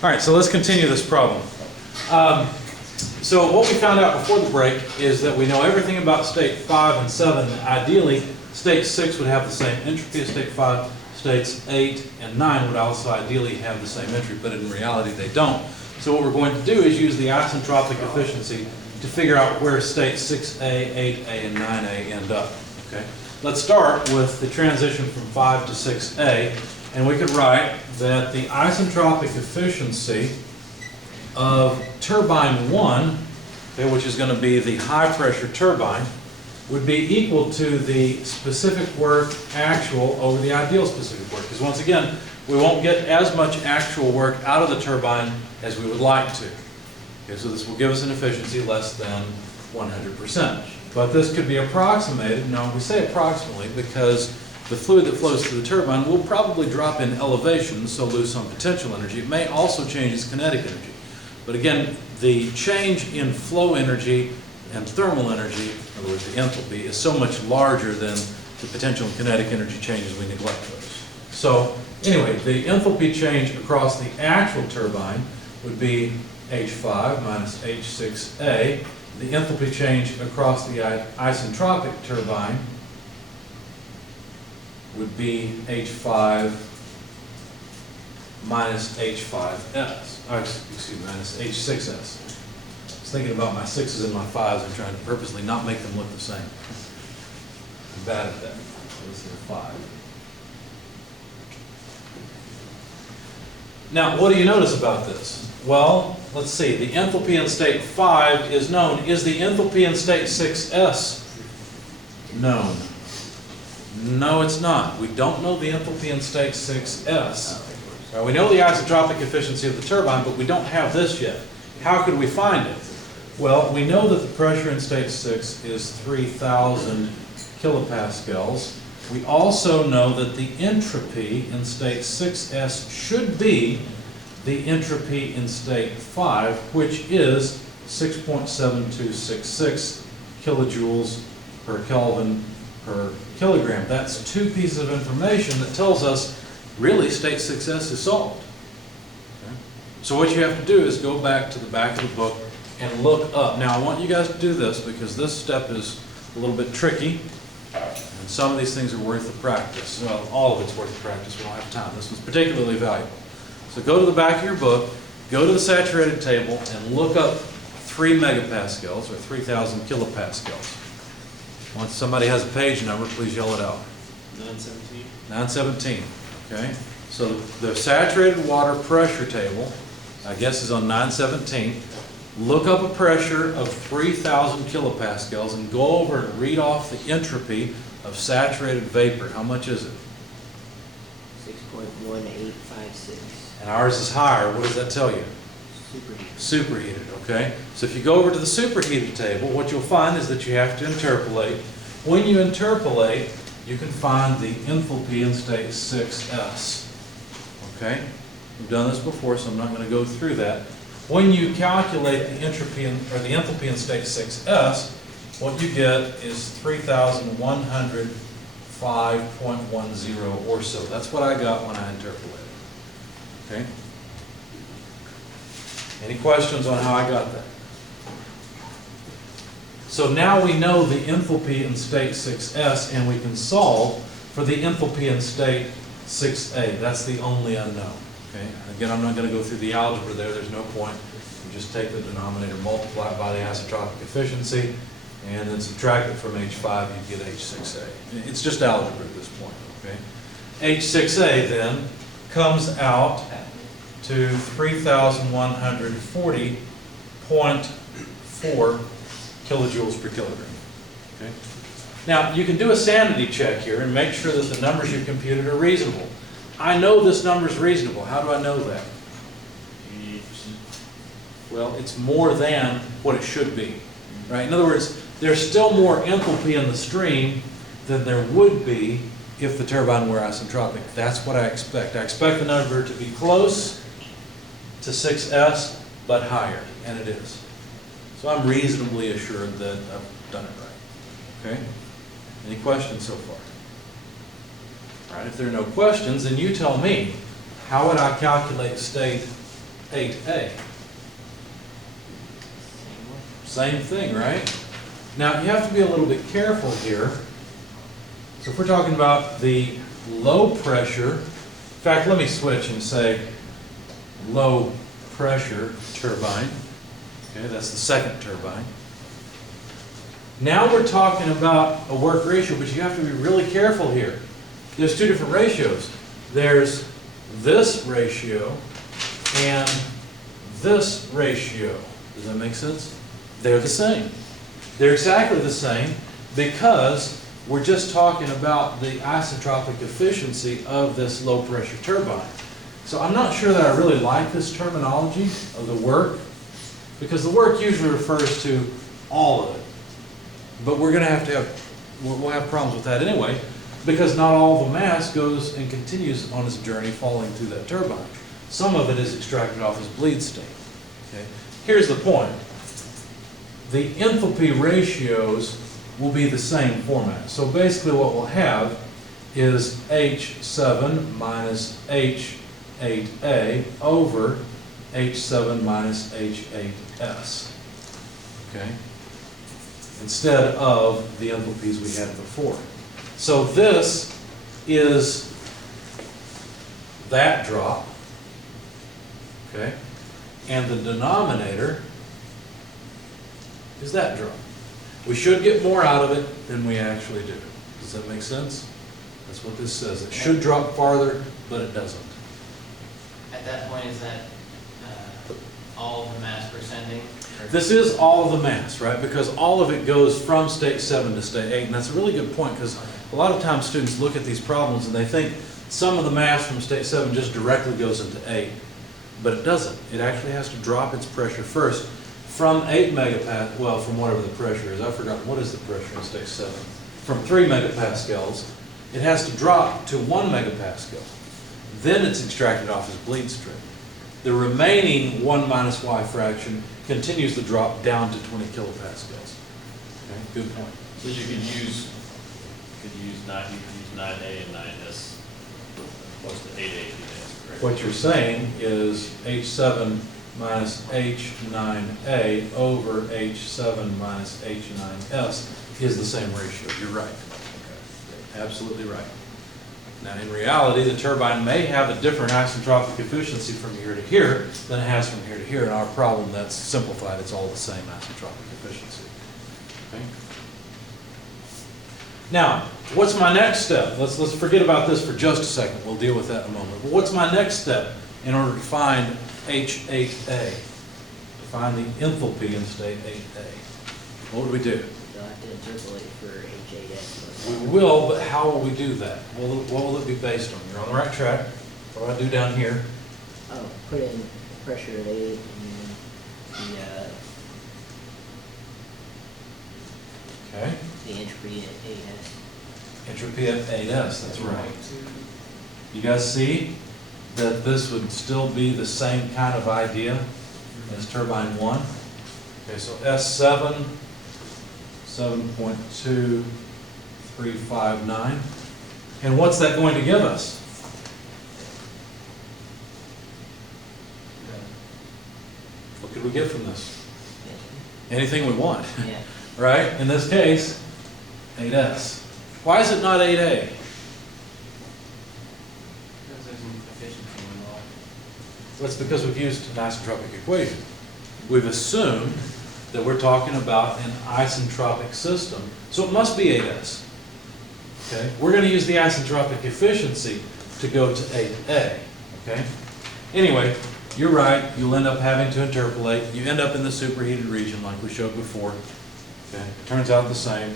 All right, so let's continue this problem. So what we found out before the break is that we know everything about state 5 and 7. Ideally, state 6 would have the same entropy as state 5. States 8 and 9 would also ideally have the same entropy, but in reality they don't. So what we're going to do is use the isentropic efficiency to figure out where states 6a, 8a, and 9a end up. Okay? Let's start with the transition from 5 to 6a, and we could write that the isentropic efficiency of turbine 1, okay, which is going to be the high pressure turbine, would be equal to the specific work actual over the ideal specific work. Because once again, we won't get as much actual work out of the turbine as we would like to. Okay, so this will give us an efficiency less than 100%. But this could be approximated. Now, we say approximately because the fluid that flows through the turbine will probably drop in elevation, so lose some potential energy. It may also change its kinetic energy. But again, the change in flow energy and thermal energy, in other words, the enthalpy, is so much larger than the potential and kinetic energy changes we neglect those. So anyway, the enthalpy change across the actual turbine would be H5 minus H6A. The enthalpy change across the isentropic turbine would be H5 minus H5S. Excuse me, minus H6S. I was thinking about my 6's and my 5's and trying to purposely not make them look the same. I'm bad at that. This is a 5. Now, what do you notice about this? Well, let's see. The enthalpy in state 5 is known. Is the enthalpy in state 6s known? No, it's not. We don't know the enthalpy in state 6s. Right, we know the isentropic efficiency of the turbine, but we don't have this yet. How could we find it? Well, we know that the pressure in state 6 is 3,000 kilopascals. We also know that the entropy in state 6s should be the entropy in state 5, which is 6.7266 kilojoules per Kelvin per kilogram. That's two pieces of information that tells us really state 6s is solved. Okay? So what you have to do is go back to the back of the book and look up. Now I want you guys to do this because this step is a little bit tricky and some of these things are worth the practice. Well, all of it's worth the practice. We don't have time. This was particularly valuable. So go to the back of your book, go to the saturated table and look up 3 megapascals or 3,000 kilopascals. Once somebody has a page number, please yell it out. 917. 917. Okay, so the saturated water pressure table, I guess, is on 917. Look up a pressure of 3,000 kilopascals and go over and read off the entropy of saturated vapor. How much is it? 6.1856. And ours is higher. What does that tell you? Superheated. Superheated, okay? So if you go over to the superheated table, what you'll find is that you have to interpolate. When you interpolate, you can find the enthalpy in state 6s. Okay? We've done this before, so I'm not going to go through that. When you calculate the entropy or the enthalpy in state 6s, what you get is 3,105.10 or so. That's what I got when I interpolated. Okay? Any questions on how I got that? So now we know the enthalpy in state 6s, and we can solve for the enthalpy in state 6a. That's the only unknown. Okay? Again, I'm not going to go through the algebra there. There's no point. You just take the denominator, multiply it by the isentropic efficiency, and then subtract it from H5, you get H6a. It's just algebra at this point. Okay? H6a then comes out to 3,140.4 kilojoules per kilogram. Okay? Now, you can do a sanity check here and make sure that the numbers you computed are reasonable. I know this number is reasonable. How do I know that? 88%. Well, it's more than what it should be. Right? In other words, there's still more enthalpy in the stream than there would be if the turbine were isentropic. That's what I expect. I expect the number to be close to 6s, but higher, and it is. So I'm reasonably assured that I've done it right. Okay? Any questions so far? All right, if there are no questions, then you tell me, how would I calculate state 8A? Same one. Same thing, right? Now, you have to be a little bit careful here. So if we're talking about the low pressure, in fact, let me switch and say low pressure turbine. Okay, that's the second turbine. Now we're talking about a work ratio, but you have to be really careful here. There's two different ratios. There's this ratio and this ratio. Does that make sense? They're the same. They're exactly the same because we're just talking about the isentropic efficiency of this low pressure turbine. So I'm not sure that I really like this terminology of the work, because the work usually refers to all of it. But we're going to have, we'll have problems with that anyway, because not all the mass goes and continues on its journey falling through that turbine. Some of it is extracted off as bleed steam. Okay? Here's the point. The enthalpy ratios will be the same format. So basically what we'll have is H7 minus H8A over H7 minus H8S. Okay? Instead of the enthalpies we had before. So this is that drop, okay? And the denominator is that drop. We should get more out of it than we actually do. Does that make sense? That's what this says. It should drop farther, but it doesn't. At that point, is that all of the mass we're sending? This is all of the mass, right? Because all of it goes from state 7 to state 8. And that's a really good point, because a lot of times students look at these problems and they think some of the mass from state 7 just directly goes into 8. But it doesn't. It actually has to drop its pressure first from 8 megapascals, well, from whatever the pressure is. I've forgotten, what is the pressure in state 7? From 3 megapascals, it has to drop to 1 megapascal. Then it's extracted off as bleed stream. The remaining 1 minus y fraction continues to drop down to 20 kilopascals. Okay, good point. So you could use 9A and 9S opposed to 8A and 9S, correct? What you're saying is H7 minus H9A over H7 minus H9S is the same ratio. You're right. Okay. Absolutely right. Now, in reality, the turbine may have a different isentropic efficiency from here to here than it has from here to here. In our problem, that's simplified. It's all the same isentropic efficiency. Okay? Now, what's my next step? Let's forget about this for just a second. We'll deal with that in a moment. But what's my next step in order to find H8A? To find the enthalpy in state 8A. What do we do? You'll have to interpolate for H8S. We will, but how will we do that? What will it be based on? You're on the right track. What do I do down here? Oh, put in pressure at 8 and Okay. the entropy at 8S. Entropy at 8S, that's right. You guys see that this would still be the same kind of idea as turbine 1? Okay, so S7, 7.2359. And what's that going to give us? What could we get from this? Anything we want, Yeah. right? In this case, 8S. Why is it not 8A? Because there's an efficiency involved. That's because we've used an isentropic equation. We've assumed that we're talking about an isentropic system, so it must be 8S. Okay? We're going to use the isentropic efficiency to go to 8A. Okay? Anyway, you're right. You'll end up having to interpolate. You end up in the superheated region like we showed before. Okay? It turns out the same.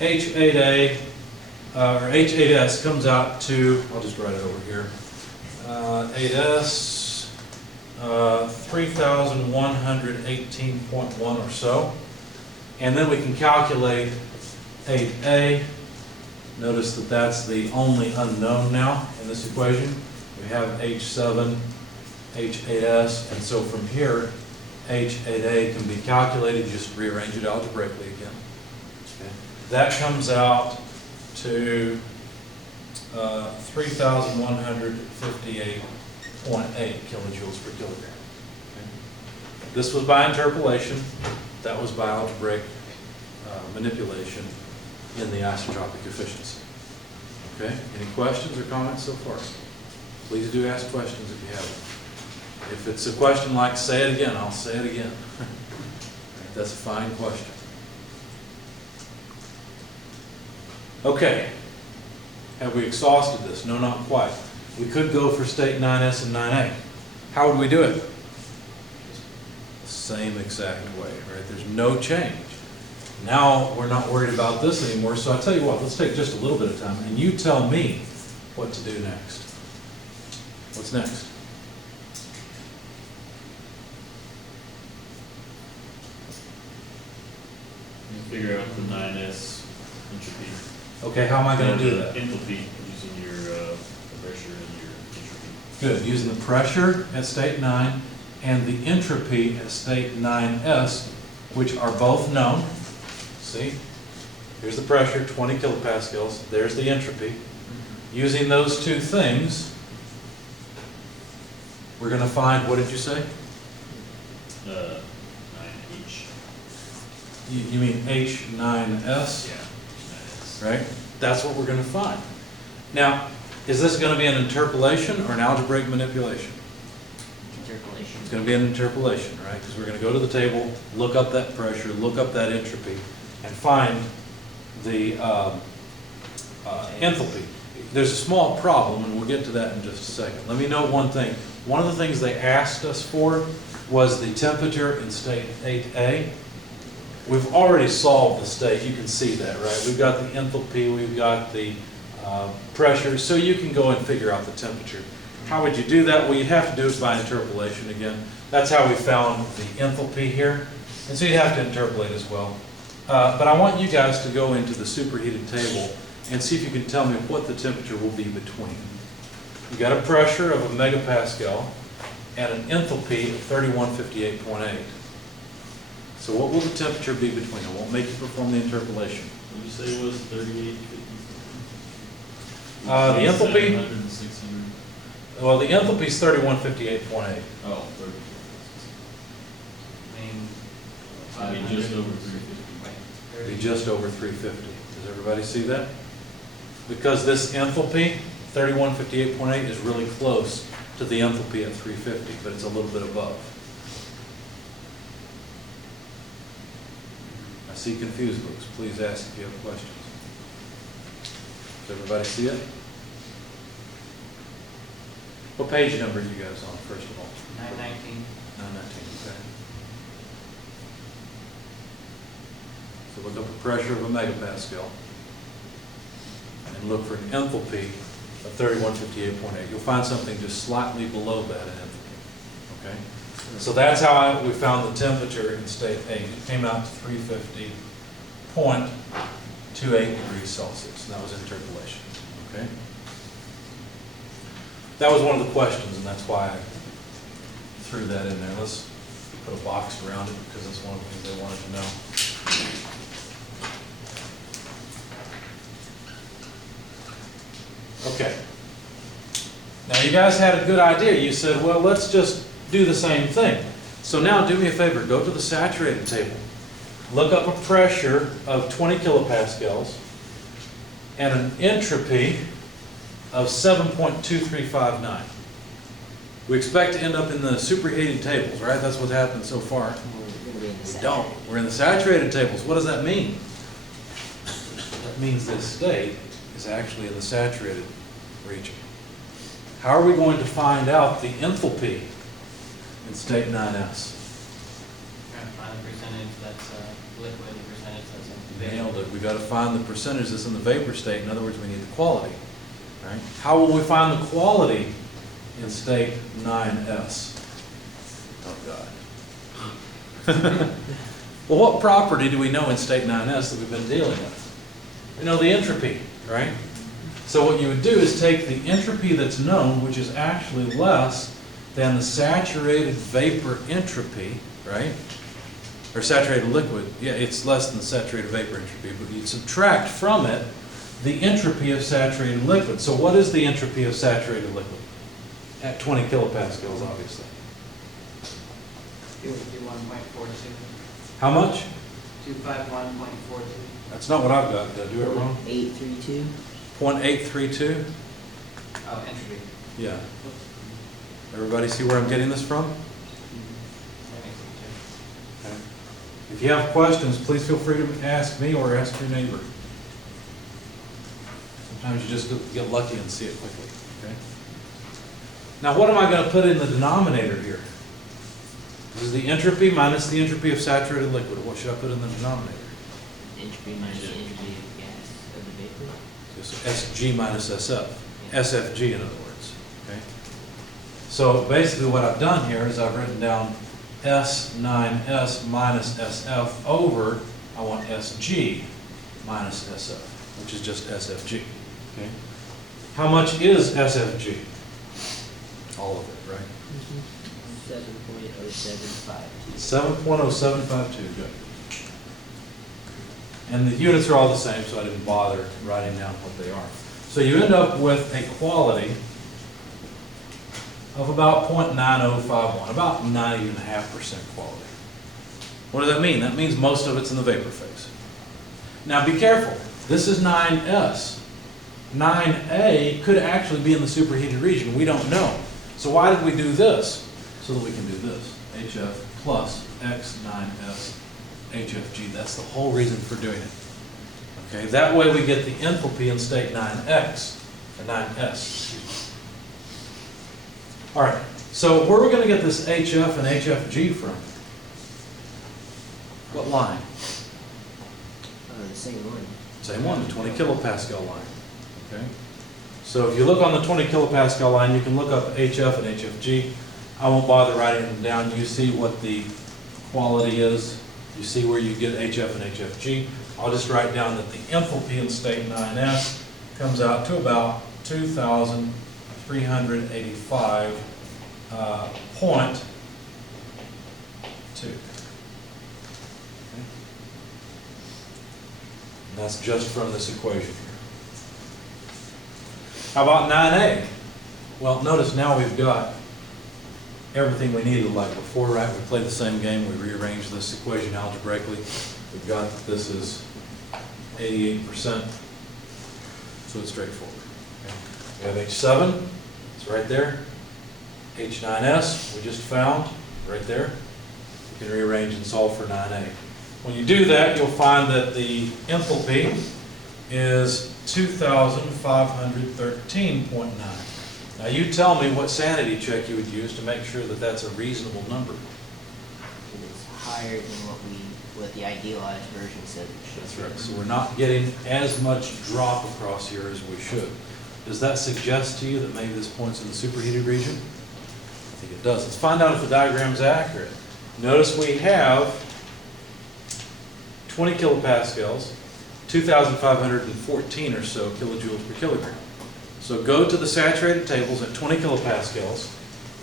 H8A or H8S comes out to, I'll just write it over here, 8S, 3,118.1 or so. And then we can calculate 8A. Notice that that's the only unknown now in this equation. We have H7, H8S, and so from here, H8A can be calculated. Just rearrange it algebraically again. Okay. That comes out to 3,158.8 kilojoules per kilogram. This was by interpolation, that was by algebraic manipulation in the isotropic efficiency. Okay, any questions or comments so far? Please do ask questions if you have them. If it's a question like, say it again, I'll say it again. That's a fine question. Okay, have we exhausted this? No, not quite. We could go for state 9S and 9A. How would we do it? Same exact way, right? There's no change. Now we're not worried about this anymore, so I'll tell you what, let's take just a little bit of time and you tell me what to do next. What's next? Figure out the 9S entropy. Okay, how am I going to do that? Enthalpy, using your pressure and your entropy. Good, using the pressure at state 9 and the entropy at state 9S, which are both known. See, here's the pressure, 20 kilopascals, there's the entropy. Using those two things, we're going to find, what did you say? 9H. You mean H9S? Yeah, 9S. Right? That's what we're going to find. Now, is this going to be an interpolation or an algebraic manipulation? Interpolation. It's going to be an interpolation, right? Because we're going to go to the table, look up that pressure, look up that entropy, and find the enthalpy. There's a small problem, and we'll get to that in just a second. Let me note one thing. One of the things they asked us for was the temperature in state 8A. We've already solved the state. You can see that, right? We've got the enthalpy, we've got the pressure, so you can go and figure out the temperature. How would you do that? Well, you have to do it by interpolation again. That's how we found the enthalpy here. And so you have to interpolate as well. But I want you guys to go into the superheated table and see if you can tell me what the temperature will be between. You've got a pressure of a megapascal and an enthalpy of 3158.8. So what will the temperature be between? I won't make you perform the interpolation. What did you say it was 3850? The enthalpy, 700 and 600. well, the enthalpy is 3158.8. Oh, 30. I mean, I mean, just over 350. It'd be just over 350. Does everybody see that? Because this enthalpy, 3158.8, is really close to the enthalpy at 350, but it's a little bit above. I see confused looks. Please ask if you have questions. Does everybody see it? What page number are you guys on, first of all? 919. 919, okay. So look up the pressure of a megapascal and look for an enthalpy of 3158.8. You'll find something just slightly below that in enthalpy, okay? So that's how we found the temperature in state 8. It came out to 350.28 degrees Celsius. And that was interpolation, okay? That was one of the questions, and that's why I threw that in there. Let's put a box around it because that's one of the things they wanted to know. Okay. Now you guys had a good idea. You said, well, let's just do the same thing. So now do me a favor, go to the saturated table. Look up a pressure of 20 kilopascals and an entropy of 7.2359. We expect to end up in the superheated tables, right? That's what happened so far. We're gonna be in the We saturated. don't. We're in the saturated tables. What does that mean? That means this state is actually in the saturated region. How are we going to find out the enthalpy in state 9S? Trying to find the percentage that's liquid, the percentage that's in vapor. Nailed it. We've got to find the percentage that's in the vapor state. In other words, we need the quality. Right? How will we find the quality in state 9S? Oh, God. Well, what property do we know in state 9S that we've been dealing with? We know the entropy, right? So what you would do is take the entropy that's known, which is actually less than the saturated vapor entropy, right? Or saturated liquid. Yeah, it's less than the saturated vapor entropy, but you subtract from it the entropy of saturated liquid. So what is the entropy of saturated liquid? At 20 kilopascals, obviously. 251.42. How much? 251.42. That's not what I've got. Did I do it wrong? 832. 0.832? Oh, entropy. Yeah. Everybody see where I'm getting this from? That makes sense. Okay. If you have questions, please feel free to ask me or ask your neighbor. Sometimes you just get lucky and see it quickly. Okay. Now, what am I going to put in the denominator here? This is the entropy minus the entropy of saturated liquid. What should I put in the denominator? Entropy minus the entropy of gas of the vapor. So Sg minus Sf. SFG, in other words. Okay. So basically what I've done here is I've written down S9S minus SF over, I want Sg minus Sf, which is just SFG. Okay. How much is SFG? All of it, right? 7.0752. 7.0752, good. And the units are all the same, so I didn't bother writing down what they are. So you end up with a quality of about 0.9051, about 90.5% quality. What does that mean? That means most of it's in the vapor phase. Now be careful. This is 9S. 9A could actually be in the superheated region. We don't know. So why did we do this? So that we can do this. HF plus X9S HFG. That's the whole reason for doing it. Okay, that way we get the enthalpy in state 9X, or 9S. All right, so where are we going to get this HF and HFG from? What line? The same one. Same one, the 20 kilopascal line. Okay, so if you look on the 20 kilopascal line, you can look up HF and HFG. I won't bother writing them down. You see what the quality is. You see where you get HF and HFG. I'll just write down that the enthalpy in state 9S comes out to about 2,385.2. And that's just from this equation here. How about 9A? Well, notice now we've got everything we needed like before, right? We played the same game. We rearranged this equation algebraically. We've got that this is 88%, so it's straightforward. Okay. We have H7, it's right there. H9S, we just found, right there. You can rearrange and solve for 9A. When you do that, you'll find that the enthalpy is 2,513.9. Now you tell me what sanity check you would use to make sure that that's a reasonable number. It's higher than what the idealized version said it should. That's right. So we're not getting as much drop across here as we should. Does that suggest to you that maybe this point's in the superheated region? I think it does. Let's find out if the diagram's accurate. Notice we have 20 kilopascals, 2,514 or so kilojoules per kilogram. So go to the saturated tables at 20 kilopascals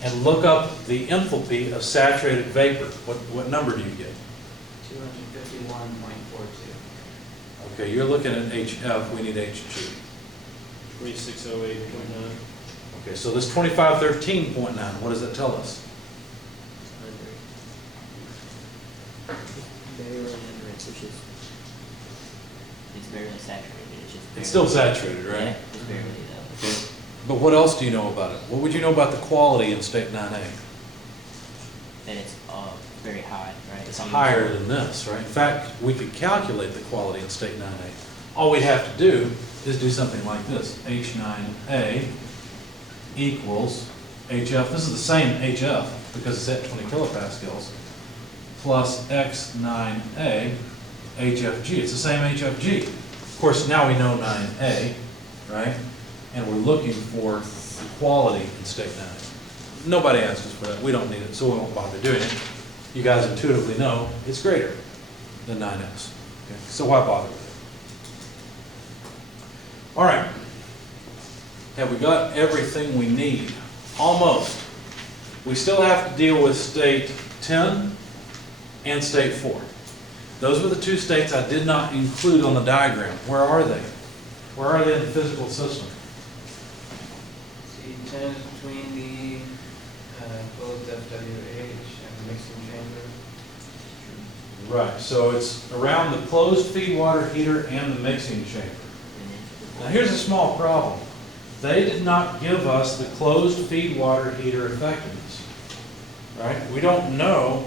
and look up the enthalpy of saturated vapor. What number do you get? 251.42. Okay, you're looking at HF, we need HG. 2608.9. Okay, so this 2513.9, what does that tell us? Barely under it, which is, it's barely saturated. It's just. It's still saturated, right? Yeah, it's barely though. Okay. But what else do you know about it? What would you know about the quality in state 9A? And it's very high, right? It's higher than this, right? In fact, we could calculate the quality in state 9A. All we have to do is do something like this. H9A equals HF. This is the same HF because it's at 20 kilopascals plus X9A HFG. It's the same HFG. Of course, now we know 9A, right? And we're looking for the quality in state 9A. Nobody asked us for that. We don't need it, so we won't bother doing it. You guys intuitively know it's greater than 9S. Okay? So why bother with it? All right. Have we got everything we need? Almost. We still have to deal with state 10 and state 4. Those were the two states I did not include on the diagram. Where are they? Where are they in the physical system? C10 is between the closed FWH and the mixing chamber. Right, so it's around the closed feed water heater and the mixing chamber. Now here's a small problem. They did not give us the closed feed water heater effectiveness, right? We don't know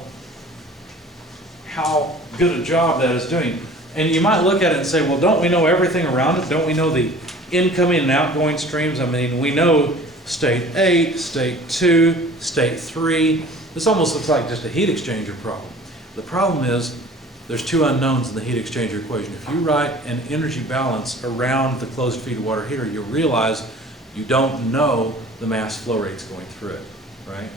how good a job that is doing. And you might look at it and say, well, don't we know everything around it? Don't we know the incoming and outgoing streams? I mean, we know state 8, state 2, state 3. This almost looks like just a heat exchanger problem. The problem is there's two unknowns in the heat exchanger equation. If you write an energy balance around the closed feed water heater, you'll realize you don't know the mass flow rates going through it, right?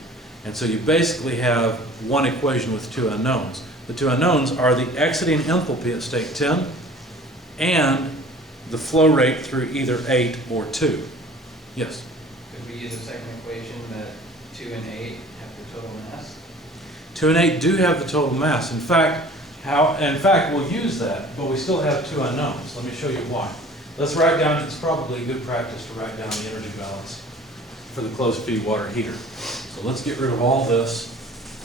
And so you basically have one equation with two unknowns. The two unknowns are the exiting enthalpy at state 10 and the flow rate through either 8 or 2. Yes? Could we use a second equation that 2 and 8 have the total mass? 2 and 8 do have the total mass. In fact, we'll use that, but we still have two unknowns. Let me show you why. Let's write down, it's probably a good practice to write down the energy balance for the closed feed water heater. So let's get rid of all this.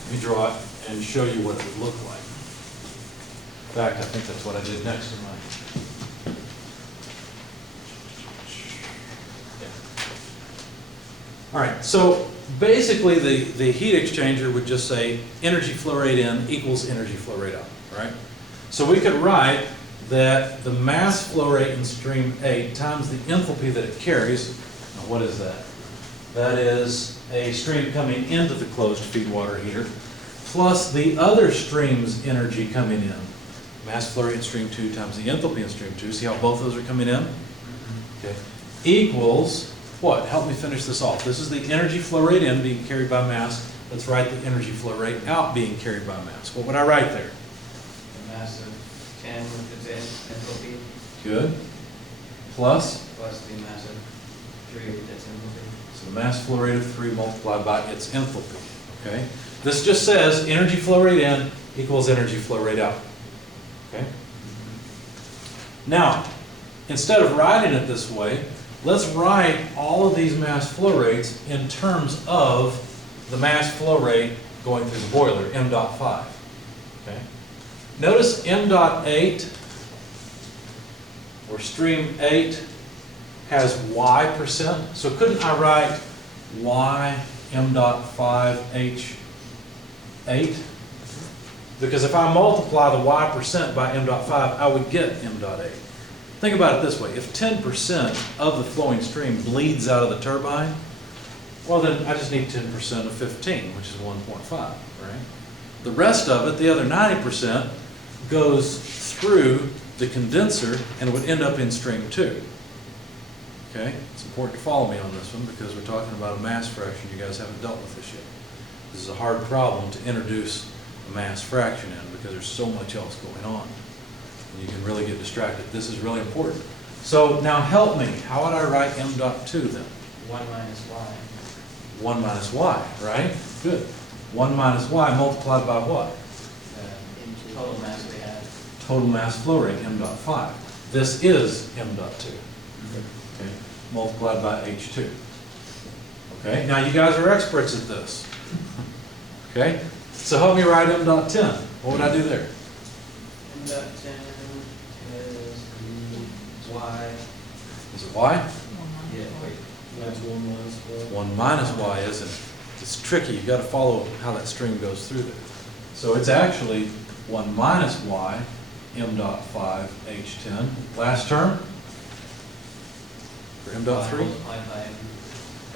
Let me draw it and show you what it would look like. In fact, I think that's what I did next to mine. Yeah. All right, so basically the heat exchanger would just say energy flow rate in equals energy flow rate out, right? So we could write that the mass flow rate in stream 8 times the enthalpy that it carries. Now what is that? That is a stream coming into the closed feed water heater plus the other stream's energy coming in. Mass flow rate in stream 2 times the enthalpy in stream 2. See how both those are coming in? Okay. Equals what? Help me finish this off. This is the energy flow rate in being carried by mass. Let's write the energy flow rate out being carried by mass. What would I write there? The mass of 10 with its enthalpy. Good. Plus? Plus the mass of 3 with its enthalpy. So the mass flow rate of 3 multiplied by its enthalpy. Okay? This just says energy flow rate in equals energy flow rate out. Okay? Now, instead of writing it this way, let's write all of these mass flow rates in terms of the mass flow rate going through the boiler, m dot 5. Okay? Notice m dot 8, or stream 8, has y%. So couldn't I write y m dot 5 h 8? Because if I multiply the y% by m dot 5, I would get m dot 8. Think about it this way. If 10% of the flowing stream bleeds out of the turbine, well then I just need 10% of 15, which is 1.5, right? The rest of it, the other 90%, goes through the condenser and would end up in stream 2. Okay? It's important to follow me on this one because we're talking about a mass fraction. You guys haven't dealt with this yet. This is a hard problem to introduce a mass fraction in because there's so much else going on. And you can really get distracted. This is really important. So now help me. How would I write m dot 2 then? 1 minus y. 1 minus y, right? Good. 1 minus y multiplied by what? The total mass we have. Total mass flow rate, m dot 5. This is m dot 2. Okay. Multiplied by h2. Okay. Now you guys are experts at this. Okay. So help me write m dot 10. What would I do there? M dot 10 is the y. Is it y? Yeah, wait. That's 1 minus 4. 1 minus y, isn't it? It's tricky. You've got to follow how that stream goes through there. So it's actually 1 minus y, m dot 5, h10. Last term? For m dot 3? Multiplied by m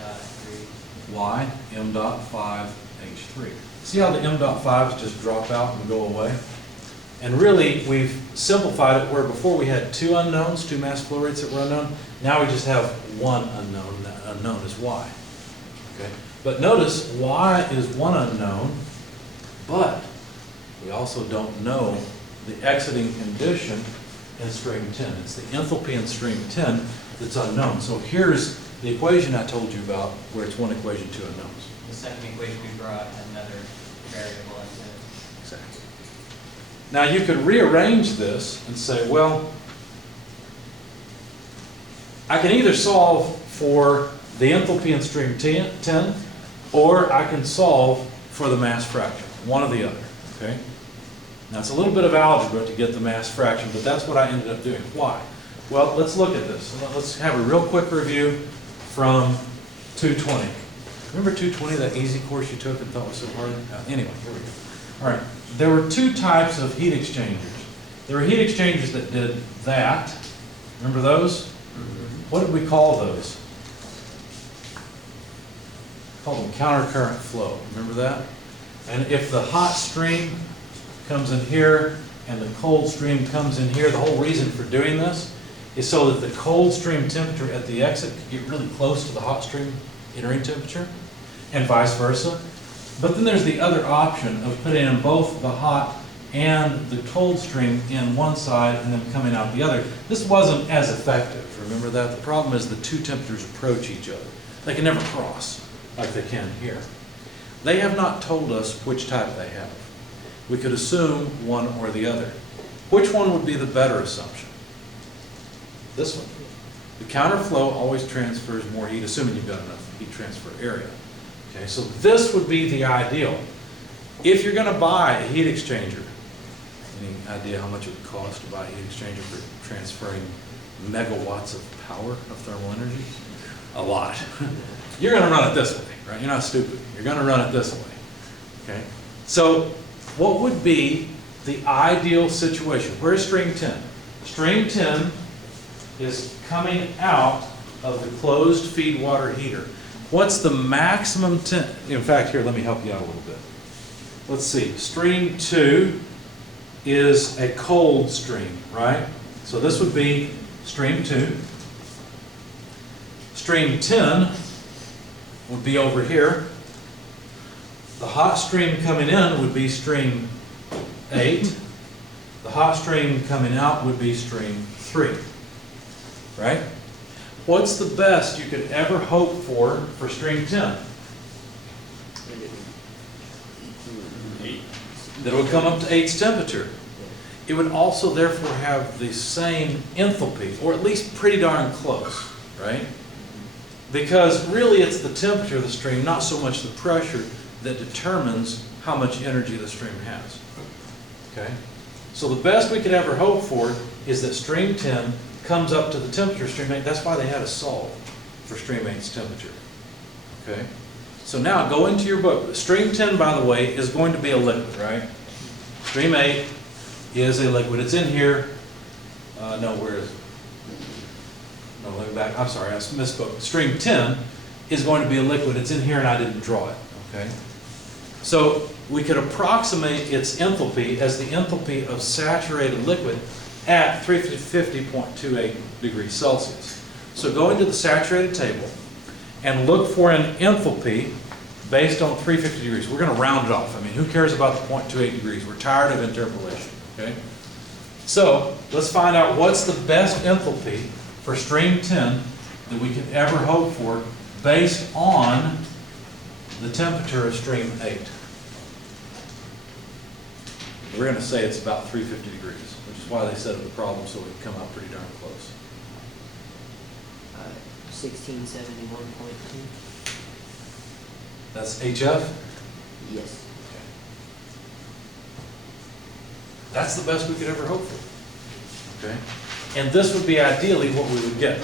dot 3. Y, m dot 5, h3. See how the m dot 5s just drop out and go away? And really, we've simplified it where before we had two unknowns, two mass flow rates that were unknown. Now we just have one unknown, and that unknown is y. Okay? But notice, y is one unknown, but we also don't know the exiting condition in stream 10. It's the enthalpy in stream 10 that's unknown. So here's the equation I told you about, where it's one equation, two unknowns. The second equation we brought had another variable into it. Exactly. Now you could rearrange this and say, well, I can either solve for the enthalpy in stream 10, or I can solve for the mass fraction, one or the other, okay? Now, it's a little bit of algebra to get the mass fraction, but that's what I ended up doing. Why? Well, let's look at this. Let's have a real quick review from 220. Remember 220, that easy course you took and thought was so hard? Anyway, here we go. All right, there were two types of heat exchangers. There were heat exchangers that did that. Remember those? What did we call those? Called them countercurrent flow. Remember that? And if the hot stream comes in here and the cold stream comes in here, the whole reason for doing this is so that the cold stream temperature at the exit could get really close to the hot stream entering temperature, and vice versa. But then there's the other option of putting in both the hot and the cold stream in one side and then coming out the other. This wasn't as effective. Remember that? The problem is the two temperatures approach each other. They can never cross like they can here. They have not told us which type they have. We could assume one or the other. Which one would be the better assumption? This one. The counterflow always transfers more heat, assuming you've got enough heat transfer area. Okay, so this would be the ideal. If you're going to buy a heat exchanger, any idea how much it would cost to buy a heat exchanger for transferring megawatts of power of thermal energy? A lot. You're going to run it this way, right? You're not stupid. You're going to run it this way. Okay? So what would be the ideal situation? Where's stream 10? Stream 10 is coming out of the closed feed water heater. What's the maximum in fact, here, let me help you out a little bit. Let's see. Stream 2 is a cold stream, right? So this would be stream 2. Stream 10 would be over here. The hot stream coming in would be stream 8. The hot stream coming out would be stream 3. Right? What's the best you could ever hope for stream 10? That it would come up to 8's temperature. It would also therefore have the same enthalpy, or at least pretty darn close, right? Because really it's the temperature of the stream, not so much the pressure, that determines how much energy the stream has. Okay? So the best we could ever hope for is that stream 10 comes up to the temperature of stream 8. That's why they had to solve for stream 8's temperature. Okay? So now go into your book. Stream 10, by the way, is going to be a liquid, right? Stream 8 is a liquid. It's in here. No, where is it? No, let me back. I'm sorry, I misspoke. Stream 10 is going to be a liquid. It's in here and I didn't draw it. Okay? So we could approximate its enthalpy as the enthalpy of saturated liquid at 350.28 degrees Celsius. So go into the saturated table and look for an enthalpy based on 350 degrees. We're going to round it off. I mean, who cares about the 0.28 degrees? We're tired of interpolation. Okay? So let's find out what's the best enthalpy for stream 10 that we could ever hope for based on the temperature of stream 8. We're going to say it's about 350 degrees, which is why they set up the problem so it would come out pretty darn close. 1671.2. That's HF? Yes. That's the best we could ever hope for. Okay? And this would be ideally what we would get.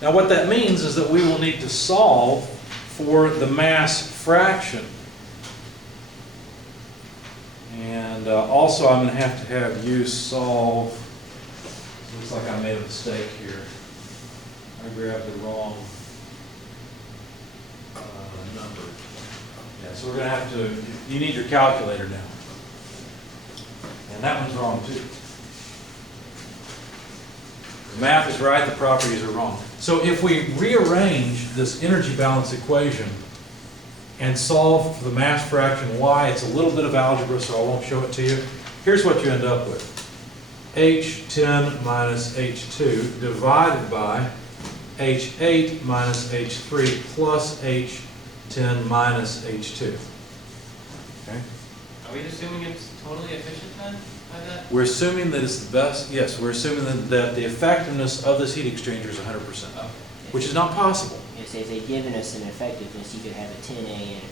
Now what that means is that we will need to solve for the mass fraction. And also I'm going to have you solve, looks like I made a mistake here. I grabbed the wrong number. Yeah, so we're going to have to, you need your calculator now. And that one's wrong too. The math is right, the properties are wrong. So if we rearrange this energy balance equation and solve for the mass fraction y, it's a little bit of algebra, so I won't show it to you. Here's what you end up with. H10 minus H2 divided by H8 minus H3 plus H10 minus H2. Okay? Are we assuming it's totally efficient then, by that? We're assuming that it's the best, yes, we're assuming that the effectiveness of this heat exchanger is 100%, Okay. which is not possible. If they've given us an effectiveness, you could have a 10A and a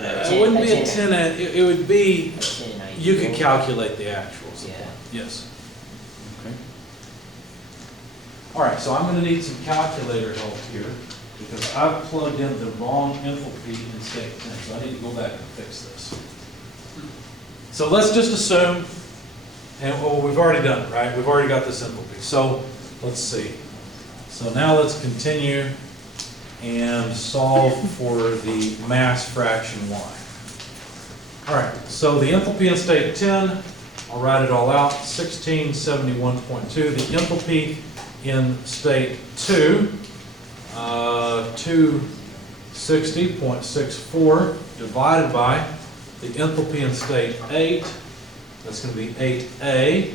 10S. It wouldn't be a 10, it would be, A 10 IU. You could calculate the actuals. Yeah. Yes. Okay. All right, so I'm gonna need some calculator help here, because I've plugged in the wrong enthalpy in state 10, so I need to go back and fix this. So let's just assume, and well, we've already done it, right? We've already got this enthalpy. So let's see. So now let's continue and solve for the mass fraction y. All right, so the enthalpy in state 10, I'll write it all out, 1671.2. The enthalpy in state 2, 260.64 divided by the enthalpy in state 8, that's going to be 8A,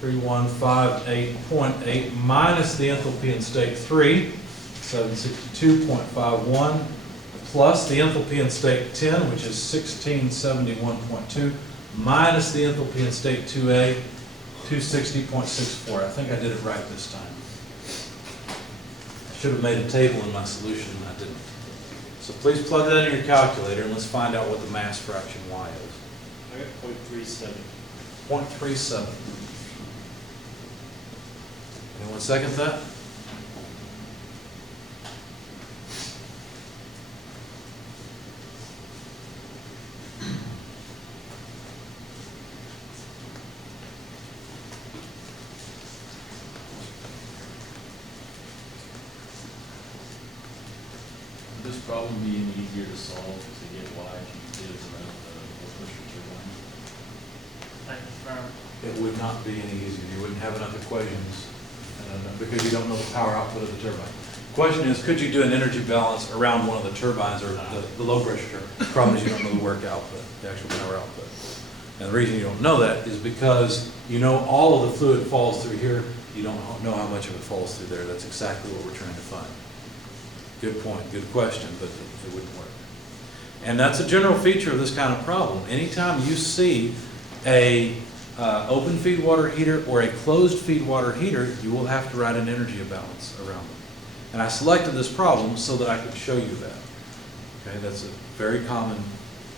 3158.8, minus the enthalpy in state 3, 762.51, plus the enthalpy in state 10, which is 1671.2, minus the enthalpy in state 2A, 260.64. I think I did it right this time. I should have made a table in my solution, and I didn't. So please plug that in your calculator, and let's find out what the mass fraction y is. I got 0.37. 0.37. Anyone second that? Would this problem be any easier to solve to get y if you did it around the pusher turbine? It would not be any easier. You wouldn't have enough equations because you don't know the power output of the turbine. Question is, could you do an energy balance around one of the turbines or the low pressure turbine? The problem is you don't know the work output, the actual power output. And the reason you don't know that is because you know all of the fluid falls through here. You don't know how much of it falls through there. That's exactly what we're trying to find. Good point, good question, but it wouldn't work. And that's a general feature of this kind of problem. Anytime you see a open feed water heater or a closed feed water heater, you will have to write an energy balance around them. And I selected this problem so that I could show you that. Okay, that's a very common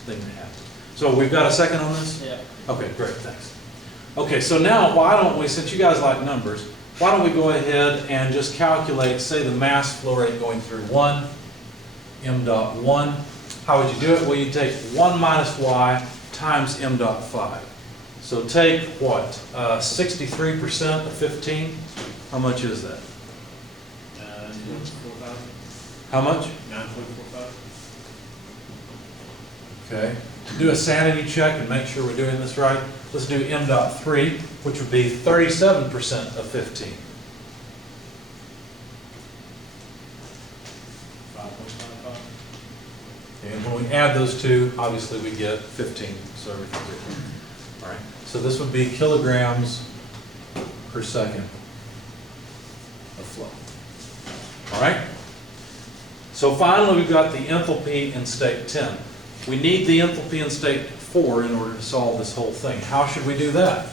thing to happen. So we've got a second on this? Yeah. Okay, great, thanks. Okay, so now why don't we, since you guys like numbers, why don't we go ahead and just calculate, say, the mass flow rate going through 1, m dot 1. How would you do it? Well, you take 1 minus y times m dot 5. So take what? 63% of 15? How much is that? 9.45. How much? 9.45. Okay. To do a sanity check and make sure we're doing this right, let's do m dot 3, which would be 37% of 15. 5.55. And when we add those two, obviously we get 15, so everything's equal. All right. So this would be kilograms per second of flow. All right. So finally, we've got the enthalpy in state 10. We need the enthalpy in state 4 in order to solve this whole thing. How should we do that?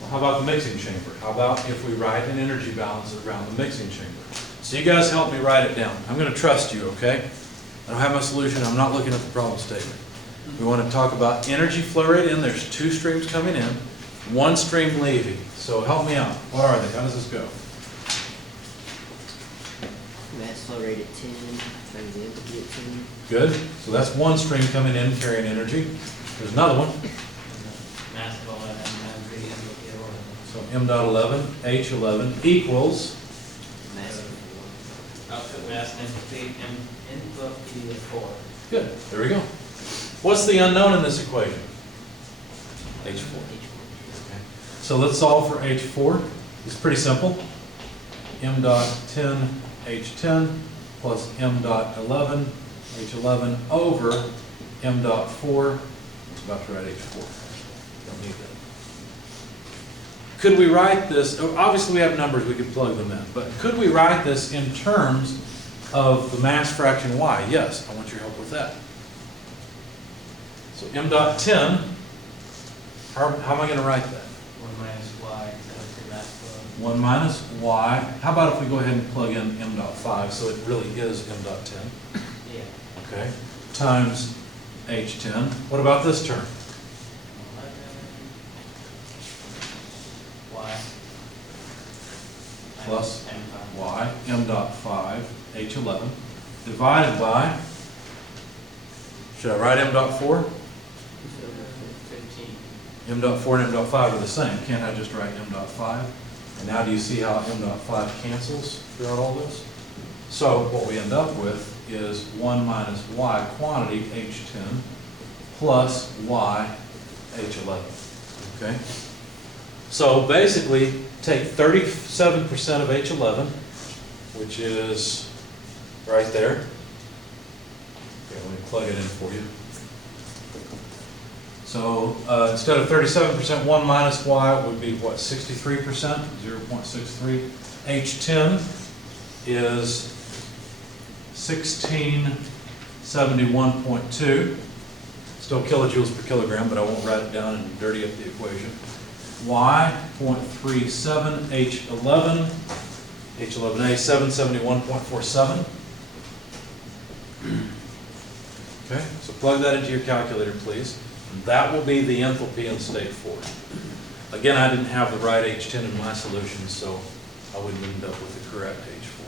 Well, how about the mixing chamber? How about if we write an energy balance around the mixing chamber? So you guys help me write it down. I'm going to trust you, okay? I don't have my solution. I'm not looking at the problem statement. We want to talk about energy flow rate in. There's 2 streams coming in, 1 stream leaving. So help me out. What are they? How does this go? Mass flow rate at 10, times the enthalpy at 10. Good. So that's 1 stream coming in carrying energy. There's another one. Mass of 11, So m dot 11, h11 equals, Mass of output mass enthalpy, enthalpy of 4. good, there we go. What's the unknown in this equation? H4. 4. Okay. So let's solve for H4. It's pretty simple. M dot 10 H10 plus M dot 11 H11 over M dot 4. It's about to write H4. Don't need that. Could we write this, obviously we have numbers, we could plug them in, but could we write this in terms of the mass fraction y? Yes, I want your help with that. So M dot 10, how am I going to write that? 1 minus y, because that was your mass flow. 1 minus y. How about if we go ahead and plug in m dot 5, so it really is m dot 10, Yeah. okay? Times h10. What about this term? 11 y Plus M5. y, m dot 5, h11, divided by, should I write m dot 4? 15. M dot 4 and m dot 5 are the same. Can't I just write m dot 5? And now do you see how m dot 5 cancels throughout all this? So what we end up with is 1 minus y quantity, h10, plus y, h11. Okay? So basically, take 37% of h11, which is right there. Okay, let me plug it in for you. So instead of 37%, 1 minus y would be what, 63%, 0.63. H10 is 1671.2. Still kilojoules per kilogram, but I won't write it down and dirty up the equation. Y, 0.37, H11, H11A, 771.47. Okay, so plug that into your calculator, please. And that will be the enthalpy in state 4. Again, I didn't have the right H10 in my solution, so I wouldn't end up with the correct H4.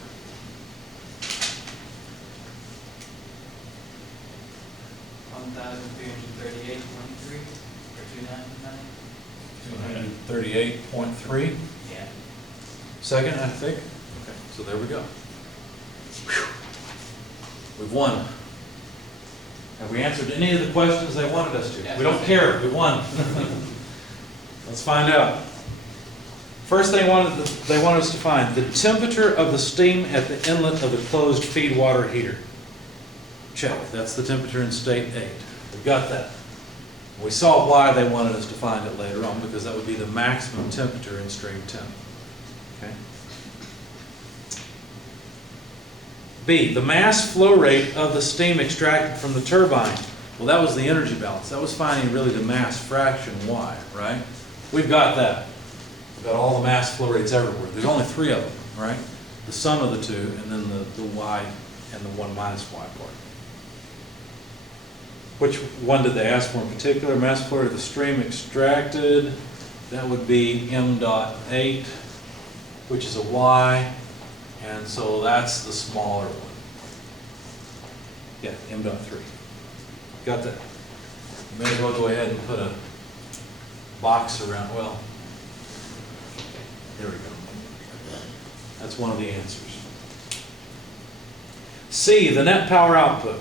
1,338.3 or 299? 238.3. Yeah. Second, I think. Okay, so there we go. Whew. We've won. Have we answered any of the questions they wanted us to? Yes. We don't care. We won. Let's find out. First thing they wanted us to find the temperature of the steam at the inlet of the closed feed water heater. Check. That's the temperature in state 8. We got that. We saw why they wanted us to find it later on, because that would be the maximum temperature in stream 10. Okay. B, the mass flow rate of the steam extracted from the turbine. Well, that was the energy balance. That was finding really the mass fraction Y, right? We've got that. We've got all the mass flow rates everywhere. There's only 3 of them, right? The sum of the 2, and then the Y and the 1 minus Y part. Which one did they ask for in particular? Mass flow rate of the stream extracted. That would be m dot 8, which is a Y. And so that's the smaller one. Yeah, m dot 3. Got that? You may as well go ahead and put a box around. Well, there we go. That's one of the answers. C, the net power output.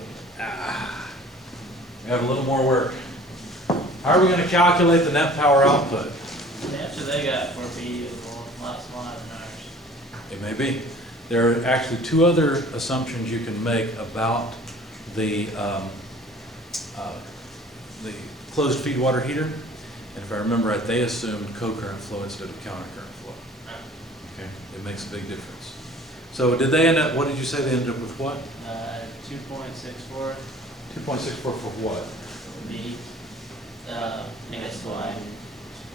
We have a little more work. How are we going to calculate the net power output? The answer they got for B is a lot smaller than ours. It may be. There are actually 2 other assumptions you can make about the closed feed water heater. And if I remember right, they assumed co-current flow instead of counter-current flow. Okay, it makes a big difference. So did they end up, what did you say they ended up with what? 2.64 2.64 for what? B, XY.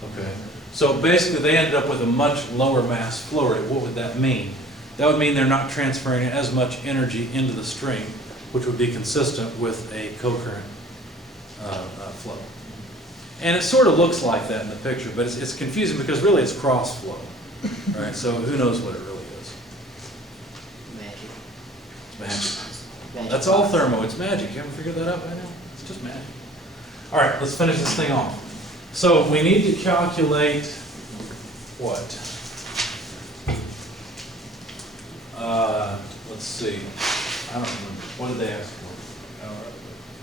Okay. So basically they ended up with a much lower mass flow rate. What would that mean? That would mean they're not transferring as much energy into the stream, which would be consistent with a co-current flow. And it sort of looks like that in the picture, but it's confusing because really it's cross flow, right? So who knows what it really is? Magic. Magic. Magic. That's all thermo. It's magic. You haven't figured that out by now? It's just magic. All right, let's finish this thing off. So we need to calculate what? Let's see. I don't remember. What did they ask for?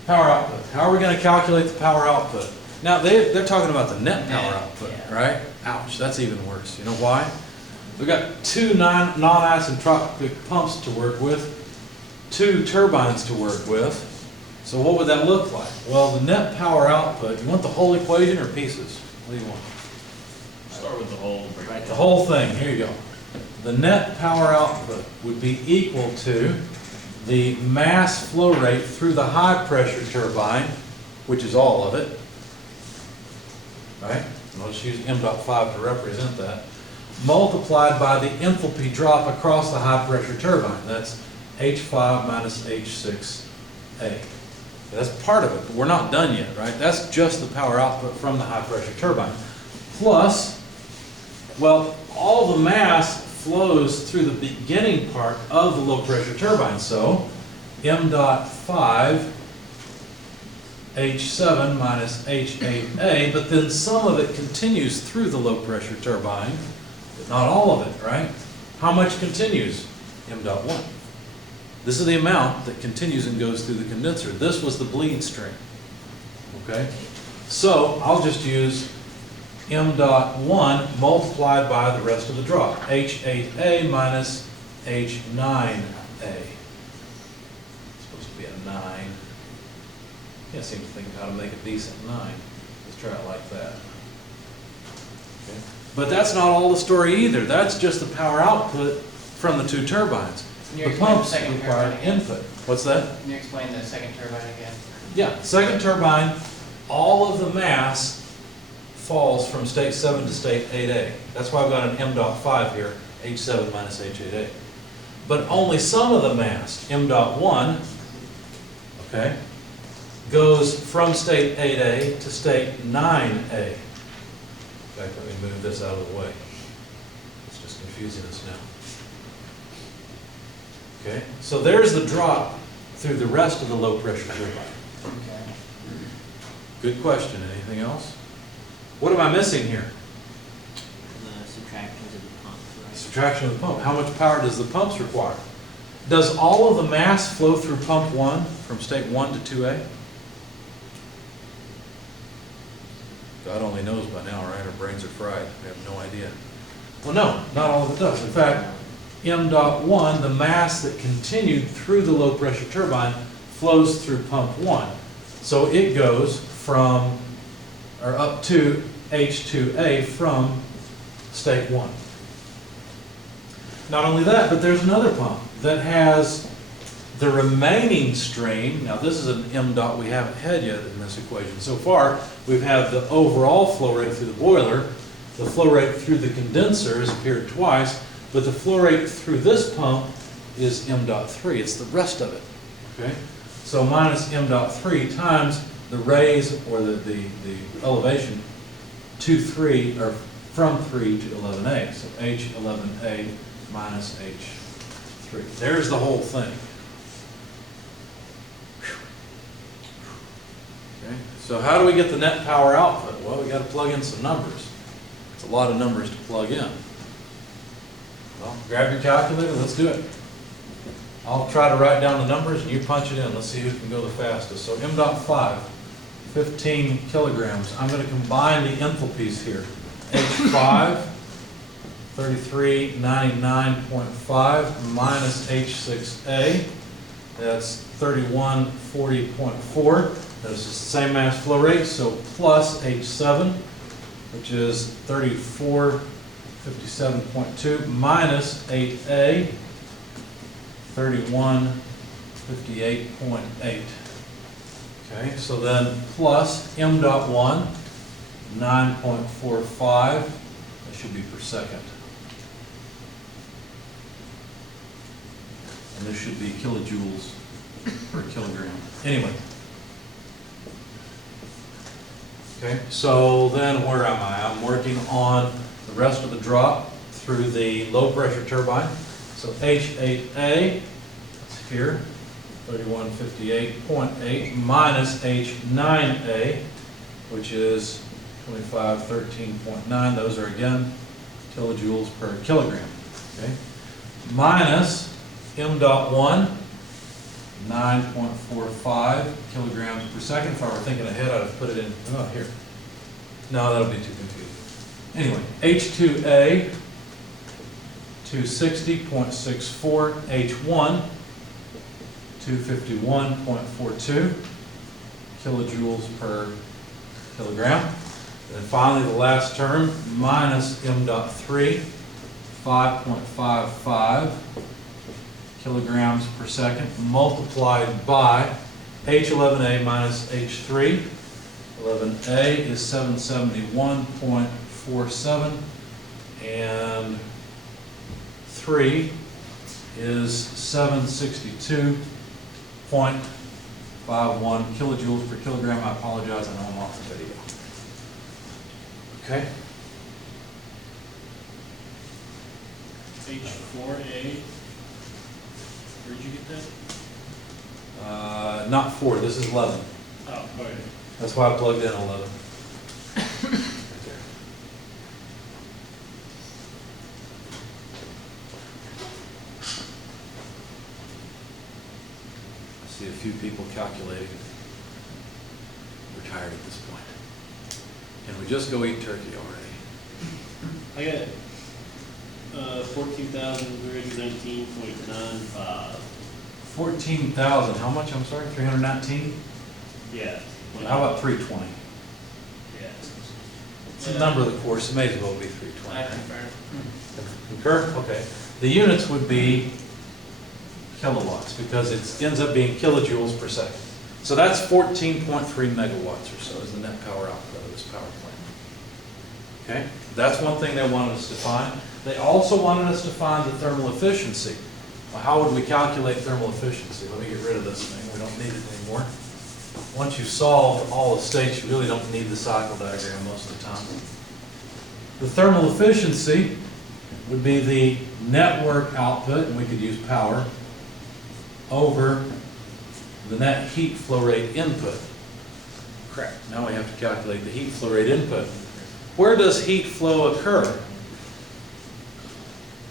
Power output. How are we going to calculate the power output? Now, they're talking about the net power output, Yeah. right? Ouch, that's even worse. You know why? We've got 2 non-isentropic pumps to work with, 2 turbines to work with. So what would that look like? Well, the net power output, you want the whole equation or pieces? What do you want? Start with the whole. Right. The whole thing, here you go. The net power output would be equal to the mass flow rate through the high pressure turbine, which is all of it, right? And I'll just use m dot 5 to represent that, multiplied by the enthalpy drop across the high pressure turbine. That's H5 minus H6A. That's part of it, but we're not done yet, right? That's just the power output from the high pressure turbine. Plus, well, all the mass flows through the beginning part of the low pressure turbine. So m dot 5 H7 minus H8A, but then some of it continues through the low pressure turbine, but not all of it, right? How much continues? M dot 1. This is the amount that continues and goes through the condenser. This was the bleed stream, okay? So I'll just use m dot 1 multiplied by the rest of the drop, H8A minus H9A. It's supposed to be a 9. Can't seem to think of how to make a decent 9. Let's try it like that. Okay. But that's not all the story either. That's just the power output from the two turbines. Can you The explain the pumps second require turbine again? input. What's that? Can you explain the second turbine again? Yeah, second turbine, all of the mass falls from state 7 to state 8A. That's why I've got an m dot 5 here, H7 minus H8A. But only some of the mass, m dot 1, okay, goes from state 8A to state 9A. In fact, let me move this out of the way. It's just confusing us now. Okay, so there's the drop through the rest of the low pressure turbine. Okay. Good question. Anything else? What am I missing here? The subtractions of the pumps, right? Subtraction of the pump. How much power does the pumps require? Does all of the mass flow through pump 1 from state 1 to 2A? God only knows by now, right? Our brains are fried. We have no idea. Well, no, not all of it does. In fact, m dot 1, the mass that continued through the low pressure turbine, flows through pump 1. So it goes from, or up to H2A from state 1. Not only that, but there's another pump that has the remaining stream. Now this is an m dot we haven't had yet in this equation. So far, we've had the overall flow rate through the boiler. The flow rate through the condenser has appeared twice, but the flow rate through this pump is m dot 3. It's the rest of it, okay? So minus m dot 3 times the raise, or the elevation, to 3, or from 3 to 11A. So H11A minus H3. There's the whole thing. Okay. So how do we get the net power output? Well, we got to plug in some numbers. It's a lot of numbers to plug in. Well, grab your calculator, let's do it. I'll try to write down the numbers and you punch it in. Let's see who can go the fastest. So m dot 5, 15 kilograms. I'm going to combine the enthalpies here. H5, 3399.5 minus H6A. That's 3140.4. That's the same mass flow rate, so plus H7, which is 3457.2, minus 8A, 3158.8. Okay, so then plus m dot 1, 9.45. That should be per second. And this should be kilojoules per kilogram. Anyway. Okay, so then where am I? I'm working on the rest of the drop through the low pressure turbine. So H8A, that's here, 3158.8 minus H9A, which is 2513.9. Those are again kilojoules per kilogram. Okay, minus m dot 1, 9.45 kilograms per second. If I were thinking ahead, I'd have put it in, oh, here. No, that'll be too confusing. Anyway, H2A, 260.64, H1, 251.42 kilojoules per kilogram. And then finally, the last term, minus m dot 3, 5.55 kilograms per second, multiplied by H11A minus H3. 11A is 771.47. and 3 is 762.51 kilojoules per kilogram. I apologize, I know I'm off the video. Okay? H4A, where'd you get that? Not 4, this is 11. Oh, okay. That's why I plugged in 11. Right there. I see a few people calculating. We're tired at this point. Can we just go eat turkey already? I got 14,319.95. 14,000, how much, I'm sorry, 319? Yeah. How about 320? Yeah. It's the number of the course, it may as well be I 320. confirm. Concur? Okay. The units would be kilowatts because it ends up being kilojoules per second. So that's 14.3 megawatts or so is the net power output of this power plant. Okay? That's one thing they wanted us to find. They also wanted us to find the thermal efficiency. Well, how would we calculate thermal efficiency? Let me get rid of this thing. We don't need it anymore. Once you've solved all the states, you really don't need the cycle diagram most of the time. The thermal efficiency would be the network output, and we could use power, over the net heat flow rate input. Correct. Now we have to calculate the heat flow rate input. Where does heat flow occur?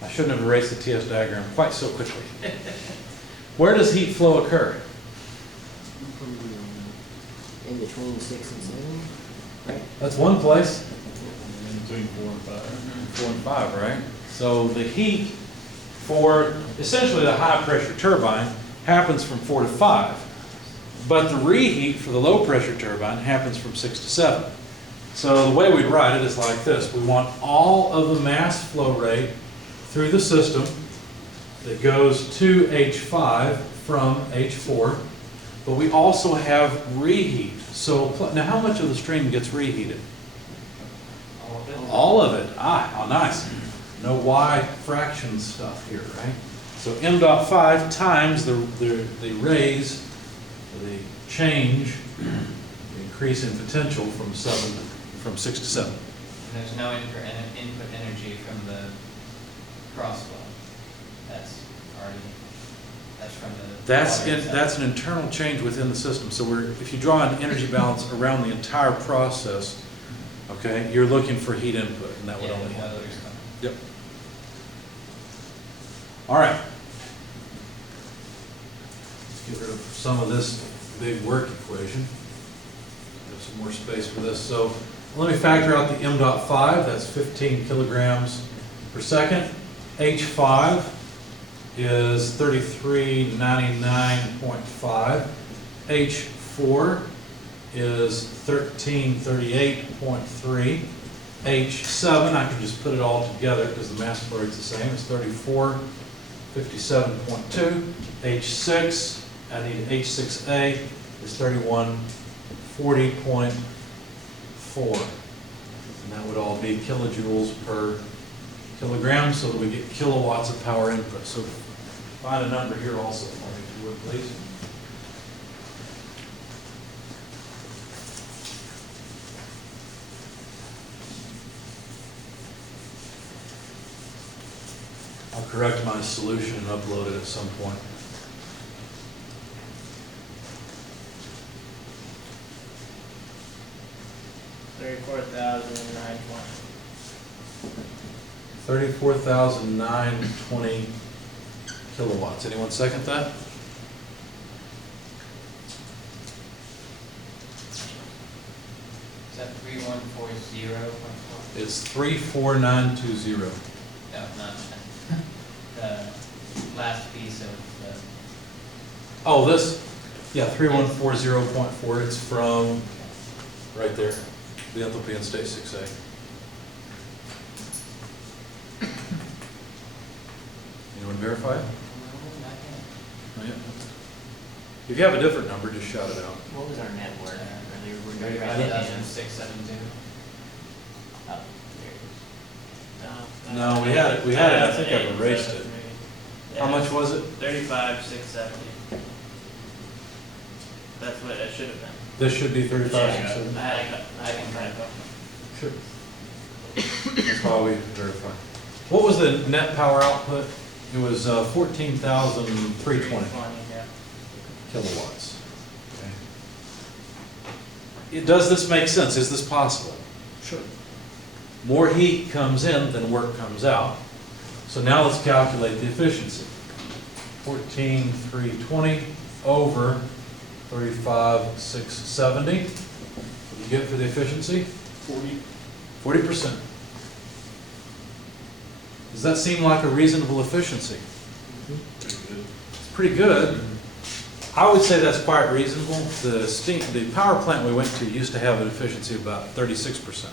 I shouldn't have erased the TS diagram quite so quickly. Where does heat flow occur? In between 6 and 7, right? That's one place. In between 4 and 5. 4 and 5, right? So the heat for essentially the high pressure turbine happens from 4 to 5. But the reheat for the low pressure turbine happens from 6 to 7. So the way we'd write it is like this. We want all of the mass flow rate through the system that goes to H5 from H4, but we also have reheat. So now how much of the stream gets reheated? All of it. All of it. Ah, how nice. No Y fraction stuff here, right? So m dot 5 times the raise, the change, the increase in potential from 6 to 7. And there's no input energy from the crossflow. That's already, that's from the. That's an internal change within the system. So if you draw an energy balance around the entire process, okay, you're looking for heat input, and that would Yeah, only the happen. boiler's coming. Yep. All right. Let's get rid of some of this big work equation. Have some more space for this. So let me factor out the m dot 5. That's 15 kilograms per second. H5 is 3399.5. H4 is 1338.3. H7, I can just put it all together because the mass flow rate's the same, it's 3457.2. H6, I need H6A, is 3140.4. And that would all be kilojoules per kilogram so that we get kilowatts of power input. So find a number here also for me, if you would, please. I'll correct my solution and upload it at some point. $34,920. 34,920 kilowatts. Anyone second that? Is that 3140.4? It's 34920. No, not the last piece of the, Oh, this, yeah, 3140.4. It's from right there, the enthalpy in state 6A. Anyone verify it? no, not yet. Not yet? If you have a different number, just shout it out. What was our net worth earlier? We're gonna write that down. 35,672. Oh, there it is. No, we had it, I think I've erased it. How much was it? 35,670. That's what it should have been. This should be 35, Yeah. 670. I can type up. Sure. That's why we verify. What was the net power output? It was 14,320 yeah. kilowatts. Does this make sense? Is this possible? Sure. More heat comes in than work comes out. So now let's calculate the efficiency. 14,320 over 35,670. What do you get for the efficiency? 40%. Does that seem like a reasonable efficiency? It's pretty good. I would say that's quite reasonable. The power plant we went to used to have an efficiency of about 36%.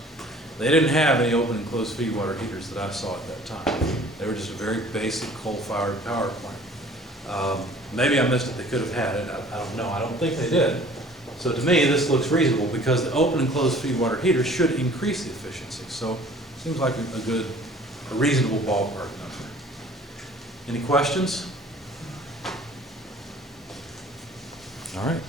They didn't have any open and closed feed water heaters that I saw at that time. They were just a very basic coal-fired power plant. Maybe I missed it. They could have had it. I don't know. I don't think they did. So to me, this looks reasonable because the open and closed feed water heaters should increase the efficiency. So it seems like a reasonable ballpark number. Any questions? All right.